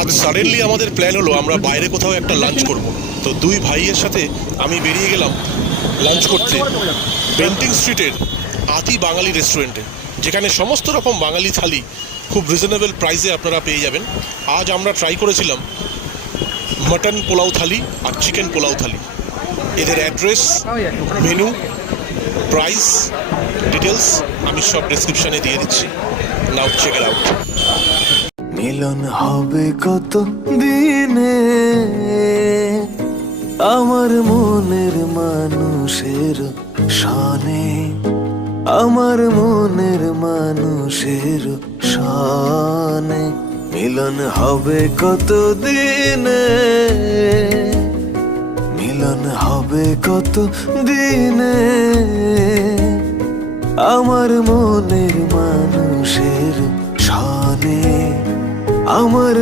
আজ সাডেনলি আমাদের প্ল্যান হলো আমরা বাইরে কোথাও একটা লাঞ্চ করব। তো দুই ভাইয়ের সাথে আমি বেরিয়ে গেলাম লাঞ্চ করতে বেন্টিং স্ট্রিটের আতি বাঙালি রেস্টুরেন্টে, যেখানে সমস্ত রকম বাঙালি থালি খুব রিজনেবল প্রাইসে আপনারা পেয়ে যাবেন। আজ আমরা ট্রাই করেছিলাম মটন পোলাও থালি আর চিকেন পোলাও থালি। এদের অ্যাড্রেস, মেনু, প্রাইস, ডিটেলস আমি সব ডেসক্রিপশনে দিয়ে দিচ্ছি। নাও চেক ইট আউট। মিলন হবে কত দিনে আমার মনের মানুষের সনে, আমার মনের মানুষের সনে। মিলন হবে কত দিনে, মিলন হবে কত দিনে আমার মনের মানুষের সনে, আমার